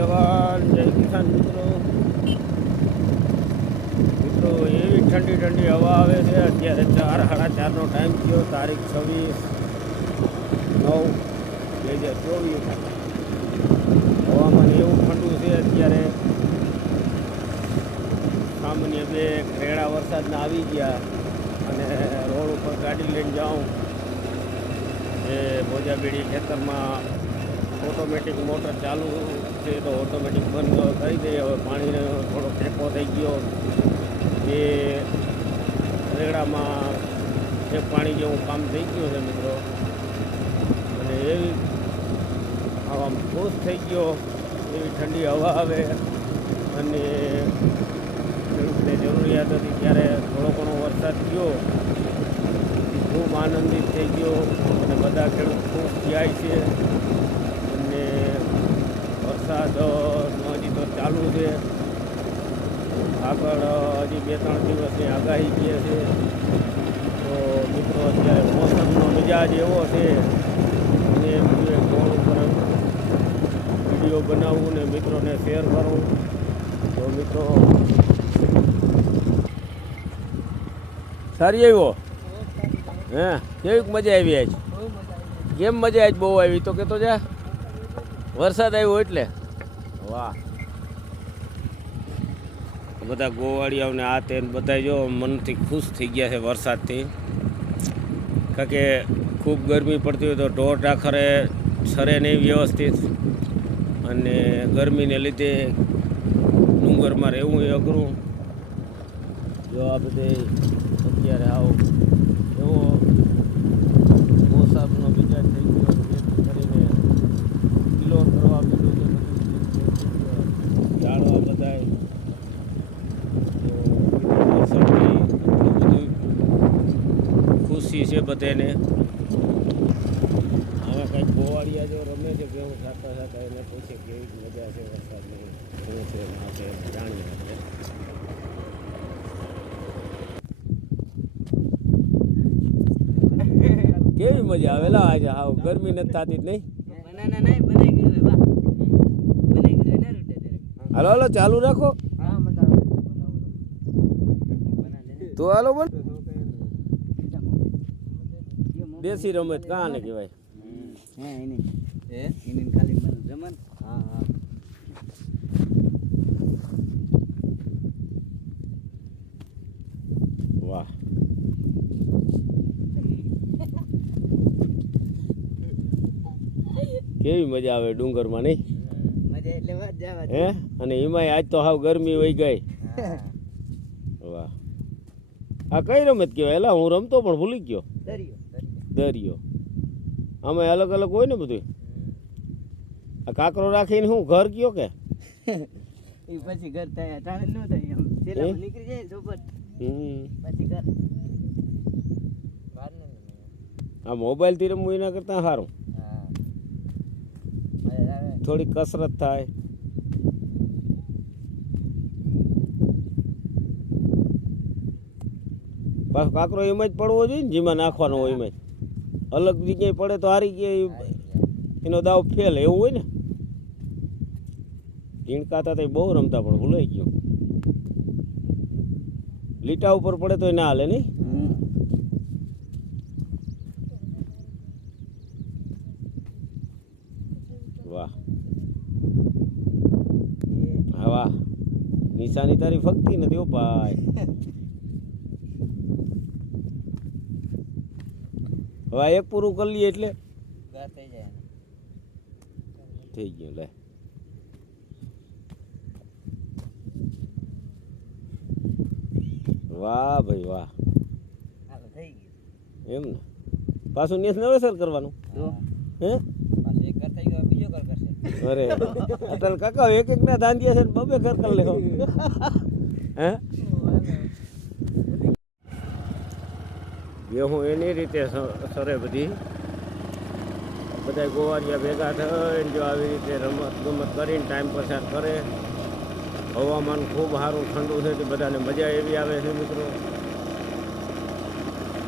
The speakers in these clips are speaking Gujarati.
જવાન. જય કિસાન મિત્રો. મિત્રો, એવી ઠંડી ઠંડી હવા આવે છે. અત્યારે ચાર, સાડા ચારનો ટાઈમ થયો. તારીખ છવ્વીસ નવ બે હજાર ચોવીસ. હવામાન એવું ઠંડુ છે અત્યારે. સામાન્ય બે ઘરેડા વરસાદના આવી ગયા અને રોડ ઉપર ગાડી લઈને જાઉં. એ મોજાબીડી ખેતરમાં ઓટોમેટિક મોટર ચાલુ છે તો ઓટોમેટિક બંધ કરી દઈએ હવે પાણીનો થોડો ટેકો થઈ ગયો. એ રેડામાં જે પાણી જેવું કામ થઈ ગયું છે મિત્રો. અને એવી આમ ખુશ થઈ ગયો. એવી ઠંડી હવા આવે. અને ખેડૂતને જરૂરિયાત હતી ત્યારે થોડો ઘણો વરસાદ થયો. ખૂબ આનંદિત થઈ ગયો. અને બધા ખેડૂત ખૂબ જાય છે. વરસાદ હજી તો ચાલુ છે. આગળ હજી બે ત્રણ દિવસની આગાહી કહે છે. તો મિત્રો અત્યારે મોસમનો મિજાજ એવો છે અને મને ફોન ઉપર વીડિયો બનાવવું ને મિત્રોને શેર કરવું તો મિત્રો સારી આવ્યો હે? કેવી મજા આવી આજ? કેમ મજા આજ બહુ આવી? તો કહેતો જા. વરસાદ આવ્યો એટલે. વાહ. બધા ગોવાળિયાઓને આ તે બધા જો મનથી ખુશ થઈ ગયા છે વરસાદથી. કારણ કે ખૂબ ગરમી પડતી હોય તો ઢોર ઢાખરે સરે નહીં વ્યવસ્થિત. અને ગરમીને લીધે ડુંગરમાં રહેવું એ અઘરું. જો આ બધે અત્યારે આવો એવો મોસાબનો વિચાર થઈ ગયો જેથી કરીને કિલો કરવા માંડ્યું છે બધું ઝાડવા બધાય તો વરસાદની એટલું બધું ખુશી છે બધાને આવા કંઈક ગોવાળિયા જો રમે છે કેવું સાતા સાતા એને પૂછે કેવી મજા છે વરસાદની. શું છે ના જાણીએ. આપણે. કેવી મજા આવે? લા આજે હાવ ગરમી નથી થતી જ નહીં હાલો હાલો ચાલુ રાખો. હા મજા આવે તો હાલો બોલ. દેશી રમત કાં ને કહેવાય? હે એની. હે? એની ખાલી રમન હા હા. વાહ. કેવી મજા આવે ડુંગરમાં નહીં? મજા એટલે વાત જવા હે? અને એમાંય આજ તો હાવ ગરમી વહી ગઈ. વાહ. આ કઈ રમત કહેવાય? એલા હું રમતો પણ ભૂલી ગયો. દરિયો. દરિયો. આમાં અલગ અલગ હોય ને બધું આ કાકરો રાખીને હું ઘર કયો કે? એ પછી ઘર થાય ટાણે ન થાય એમ. છેલ્લા નીકળી જાય હમ. પછી ઘર. આ મોબાઈલથી રમવું એના કરતાં સારું. હા. થોડી કસરત થાય. પાછો કાકરો એમાં જ પડવો જોઈએ ને જેમાં નાખવાનો હોય એમાં જ. અલગ જગ્યાએ પડે તો હારી ગયા એનો દાવ ફેલ એવું હોય ને. ઢીણકાતા તો બહુ રમતા પણ ભૂલાઈ ગયો. લીટા ઉપર પડે તો ના હાલે નહીં. વાહ. વાહ. નિશાની તારી ફક્તિ નથી ઓ ભાઈ. હવે એક પૂરું કરી લઈએ એટલે? થઈ ગયું લે. વાહ ભાઈ વાહ. થઈ ગયું. એમ ને? પાછું નેસ નવેસર કરવાનું? હે. એક ઘર થઈ ગયો બીજો કરશે. અરે. અટલ કાકા એક એક ના ધાંધિયા છે ને બબે ઘર કરી લેવો. હે? એ હું એની રીતે સરે બધી. બધા ગોવાળિયા ભેગા થઈને જો આવી રીતે રમત ગમત કરીને ટાઈમ પસાર કરે. હવામાન ખૂબ સારું, ઠંડુ છે તે બધાને મજા એવી આવે છે મિત્રો.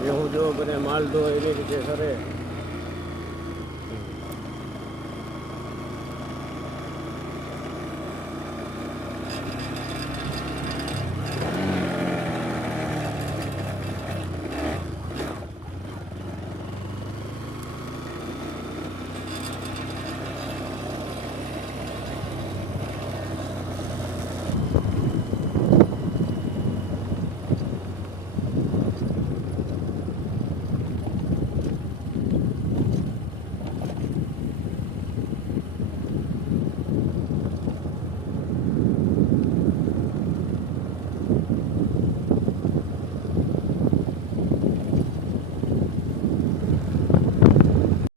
એ હું જો બધા માલ દો એની રીતે સરે.